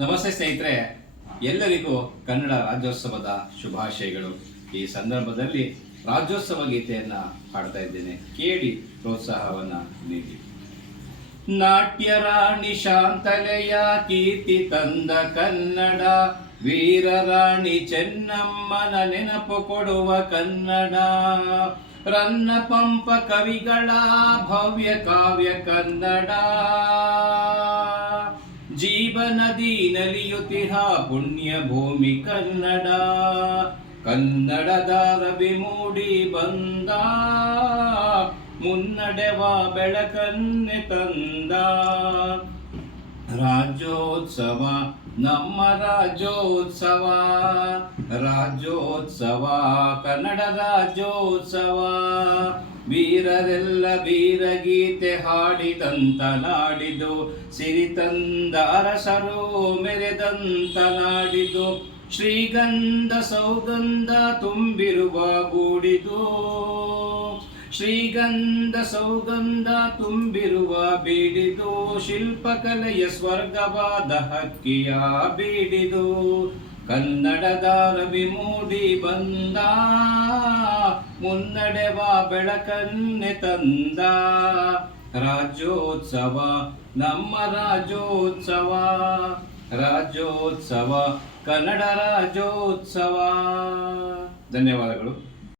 ನಮಸ್ತೆ ಸ್ನೇಹಿತರೆ, ಎಲ್ಲರಿಗೂ ಕನ್ನಡ ರಾಜ್ಯೋತ್ಸವದ ಶುಭಾಶಯಗಳು. ಈ ಸಂದರ್ಭದಲ್ಲಿ ರಾಜ್ಯೋತ್ಸವ ಗೀತೆಯನ್ನ ಹಾಡ್ತಾ ಇದ್ದೇನೆ. ಕೇಳಿ ಪ್ರೋತ್ಸಾಹವನ್ನ ನೀಡಿ. ನಾಟ್ಯ ರಾಣಿ ಶಾಂತಲೆಯ ಕೀರ್ತಿ ತಂದ ಕನ್ನಡ ವೀರರಾಣಿ ಚೆನ್ನಮ್ಮನ ನೆನಪು ಕೊಡುವ ಕನ್ನಡ. ರನ್ನ ಪಂಪ ಕವಿಗಳ ಭವ್ಯ ಕಾವ್ಯ ಕನ್ನಡ. ಜೀವನದಿ ನಲಿಯುತಿಹ ಪುಣ್ಯ ಭೂಮಿ ಕನ್ನಡ. ಕನ್ನಡದ ರವಿ ಮೂಡಿ ಬಂದ. ಮುನ್ನಡೆವ ಬೆಳಕನ್ನೆ ತಂದ. ರಾಜ್ಯೋತ್ಸವ, ನಮ್ಮ ರಾಜ್ಯೋತ್ಸವ. ರಾಜ್ಯೋತ್ಸವ, ಕನ್ನಡ ರಾಜ್ಯೋತ್ಸವ. ವೀರರೆಲ್ಲ ವೀರಗೀತೆ ಹಾಡಿದಂತ ನಾಡಿದು ಸಿರಿತಂದ ಅರಸರು ಮೆರೆದಂತ ನಾಡಿದು ಶ್ರೀಗಂಧ ಸೌಗಂಧ ತುಂಬಿರುವ ಗೂಡಿದು. ಶ್ರೀಗಂಧ ಸೌಗಂಧ ತುಂಬಿರುವ ಬೀಡಿದು, ಶಿಲ್ಪಕಲೆಯ ಸ್ವರ್ಗವಾದ ಹಕ್ಕಿಯ ಬೀಡಿದು. ಕನ್ನಡದ ರವಿ ಮೂಡಿ ಬಂದ ಮುನ್ನಡೆವ ಬೆಳಕನ್ನೆ ತಂದ. ರಾಜ್ಯೋತ್ಸವ ನಮ್ಮ ರಾಜ್ಯೋತ್ಸವ ರಾಜ್ಯೋತ್ಸವ ಕನ್ನಡ ರಾಜ್ಯೋತ್ಸವ. ಧನ್ಯವಾದಗಳು.